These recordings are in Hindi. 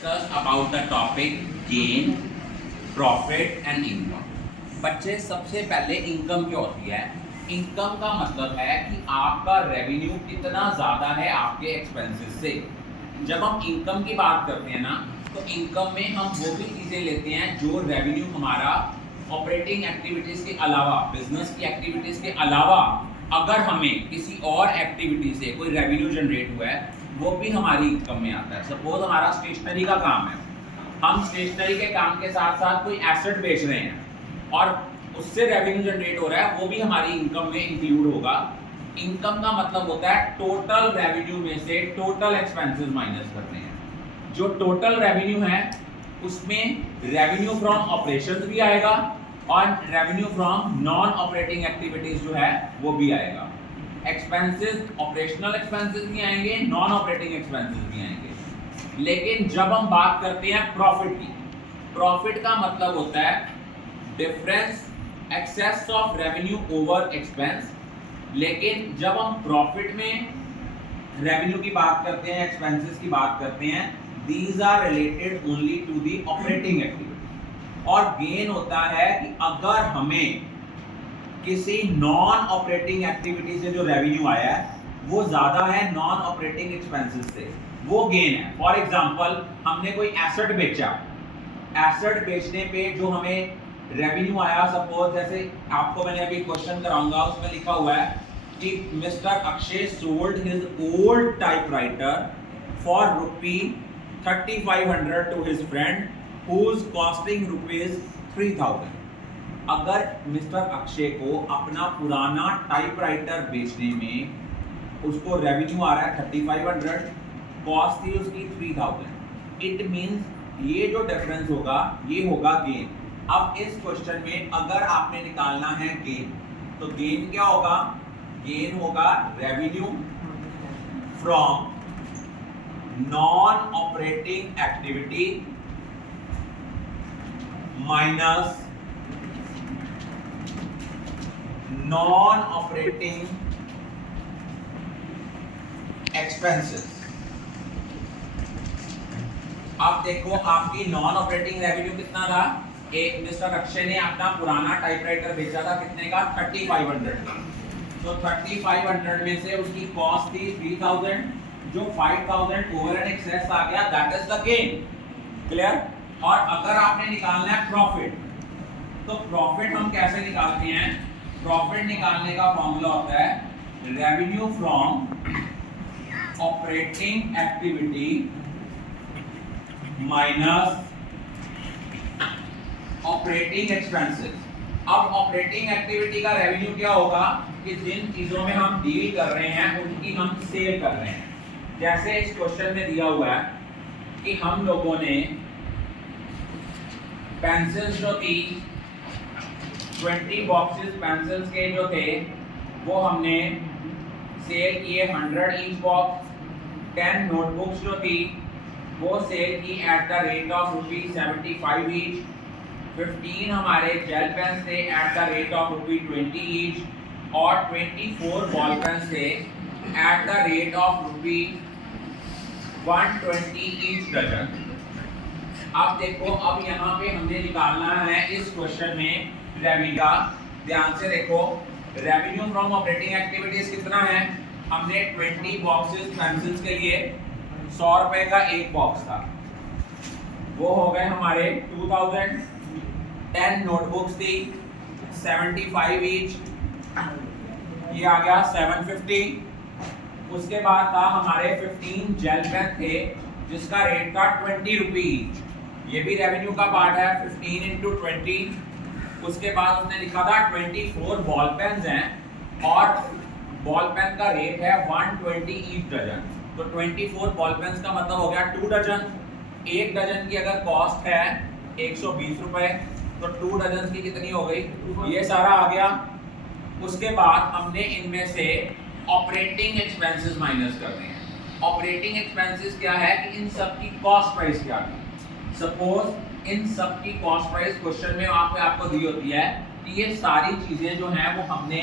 discuss about the topic gain, profit and income. बच्चे सबसे पहले इनकम क्या होती है? इनकम का मतलब है कि आपका रेवेन्यू कितना ज़्यादा है आपके एक्सपेंसेस से। जब हम इनकम की बात करते हैं ना, तो इनकम में हम वो भी चीज़ें लेते हैं जो रेवेन्यू हमारा ऑपरेटिंग एक्टिविटीज़ के अलावा, बिजनेस की एक्टिविटीज़ के अलावा अगर हमें किसी और एक्टिविटी से कोई रेवेन्यू जनरेट हुआ है, वो भी हमारी इनकम में आता है। सपोज हमारा स्टेशनरी का काम है, हम स्टेशनरी के काम के साथ साथ कोई एसेट बेच रहे हैं और उससे रेवेन्यू जनरेट हो रहा है, वो भी हमारी इनकम में इंक्लूड होगा। इनकम का मतलब होता है टोटल रेवेन्यू में से टोटल एक्सपेंसेस माइनस करते हैं। जो टोटल रेवेन्यू है उसमें रेवेन्यू फ्रॉम ऑपरेशंस भी आएगा और revenue from non operating activities जो है वो भी आएगा। एक्सपेंसेस, ऑपरेशनल एक्सपेंसेस भी आएंगे, नॉन ऑपरेटिंग एक्सपेंसेस भी आएंगे। लेकिन जब हम बात करते हैं प्रॉफिट की, प्रॉफिट का मतलब होता है difference, excess of revenue over expense. लेकिन जब हम प्रॉफिट में रेवेन्यू की बात करते हैं, एक्सपेंसेस की बात करते हैं, these are related only to the operating activity. और गेन होता है कि अगर हमें किसी नॉन ऑपरेटिंग एक्टिविटी से जो रेवेन्यू आया है वो ज्यादा है नॉन ऑपरेटिंग एक्सपेंसेस से, वो गेन है। फॉर एग्जांपल हमने कोई एसेट बेचा, एसेट बेचने पे जो हमें रेवेन्यू आया, सपोज जैसे आपको मैंने अभी क्वेश्चन कराऊंगा उसमें लिखा हुआ है कि mister Akshay sold his old typewriter for ₹3500 to his friend whose costing ₹3000। अगर मिस्टर अक्षय को अपना पुराना टाइपराइटर बेचने में उसको रेवेन्यू आ रहा है 3500, कॉस्ट थी उसकी 3000, इट मींस ये जो डिफरेंस होगा ये होगा गेन। अब इस क्वेश्चन में अगर आपने निकालना है गेन, तो गेन क्या होगा? गेन होगा revenue from non operating activity minus non operating expenses. अब देखो आपकी नॉन ऑपरेटिंग रेवेन्यू कितना था? एक मिस्टर अक्षय ने अपना पुराना टाइपराइटर बेचा था, कितने का? 3500 का। तो 3500 में से उसकी कॉस्ट थी 3000, जो 5000 ओवर एंड एक्सेस आ गया, that is the gain. Clear? और अगर आपने निकालना है प्रॉफिट, तो प्रॉफिट हम कैसे निकालते हैं? प्रॉफिट निकालने का फॉर्मूला होता है revenue from operating activity minus operating expenses. अब ऑपरेटिंग एक्टिविटी का रेवेन्यू क्या होगा कि जिन चीजों में हम डील कर रहे हैं उनकी हम सेल कर रहे हैं। जैसे इस क्वेश्चन में दिया हुआ है कि हम लोगों ने पेंसिल्स जो थी 20 बॉक्सेस पेंसिल्स के जो थे वो हमने सेल किए 100 ईच बॉक्स। 10 नोटबुक्स जो थी वो सेल की at the rate of ₹75 each. 15 हमारे जेल पेन्स थे at the rate of ₹20 each और 24 बॉल पेन्स थे at the rate of ₹120 each dozen. अब देखो, अब यहाँ पे हमने निकालना है इस क्वेश्चन में रेवेन्यू का। ध्यान से देखो, रेवेन्यू फ्रॉम ऑपरेटिंग एक्टिविटीज कितना है? हमने 20 बॉक्सेस पेंसिल्स के लिए 100 रुपए का एक बॉक्स था, वो हो गए हमारे 2000। 10 नोटबुक्स थी 75 ईच, ये आ गया 750। उसके बाद था हमारे 15 जेल पेन थे जिसका रेट था ₹20 ईच, ये भी रेवेन्यू का पार्ट है। 15 इंटू 20। उसके बाद उसने लिखा था 24 बॉल पेन्स हैं और बॉल पेन का रेट है 120 ईच डजन। तो 24 बॉल पेन्स का मतलब हो गया 2 डजन। एक डजन की अगर कॉस्ट है 120 रुपए, तो 2 डजन की कितनी हो गई? ये सारा आ गया। उसके बाद हमने इनमें से ऑपरेटिंग एक्सपेंसेस माइनस करने हैं। ऑपरेटिंग एक्सपेंसेस क्या है कि इन सब की कॉस्ट प्राइस क्या थी। सपोज इन सब की कॉस्ट प्राइस क्वेश्चन में आपको दी होती है कि ये सारी चीजें जो हैं वो हमने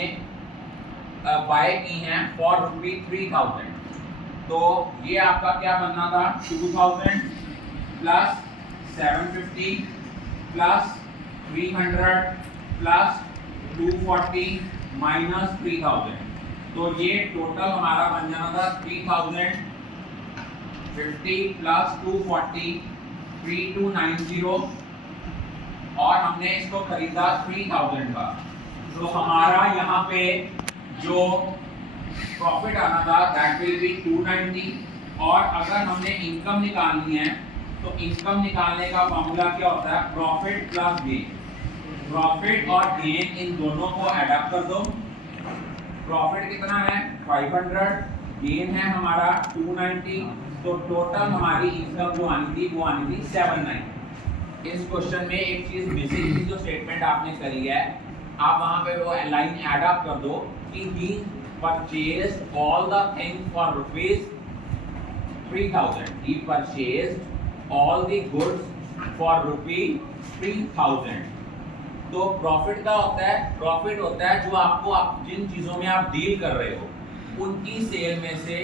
बाय की हैं फॉर ₹3000। तो ये आपका क्या बनना था? 2000 प्लस 750 प्लस 300 प्लस 240 माइनस 3000। तो ये टोटल हमारा बन जाना था 3050 प्लस 240 3290 और हमने इसको खरीदा 3000 का। तो हमारा यहाँ पे जो प्रॉफिट आना था दैट विल बी 290। और अगर हमने इनकम निकालनी है तो इनकम निकालने का फॉर्मूला क्या होता है, प्रॉफिट प्लस गेन। प्रॉफिट और गेन इन दोनों को ऐड अप कर दो। प्रॉफिट कितना है 500, गेन है हमारा 290, तो टोटल हमारी इनकम जो आनी थी वो आनी थी 79। इस क्वेश्चन में एक चीज मिसिंग थी, जो स्टेटमेंट आपने करी है, आप वहां पे वो लाइन ऐड अप कर दो कि he purchased all the things for rupees 3000। he purchased all the goods for rupee 3000। तो प्रॉफिट का होता है, प्रॉफिट होता है जो आपको जिन चीजों में आप डील कर रहे हो उनकी सेल में से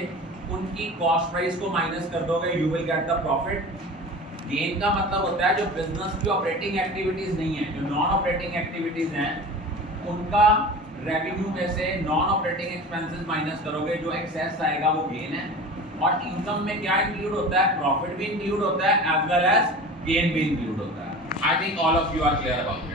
उनकी कॉस्ट प्राइस को माइनस कर दोगे, you will get the profit. Gain का मतलब होता है जो बिजनेस की ऑपरेटिंग एक्टिविटीज नहीं है, जो नॉन ऑपरेटिंग एक्टिविटीज हैं उनका रेवेन्यू में से नॉन ऑपरेटिंग एक्सपेंसेस माइनस करोगे, जो एक्सेस आएगा वो गेन है। और इनकम में क्या इंक्लूड होता है, प्रॉफिट भी इंक्लूड होता है एज वेल एज गेन भी इंक्लूड होता है। I think all of you are clear about it.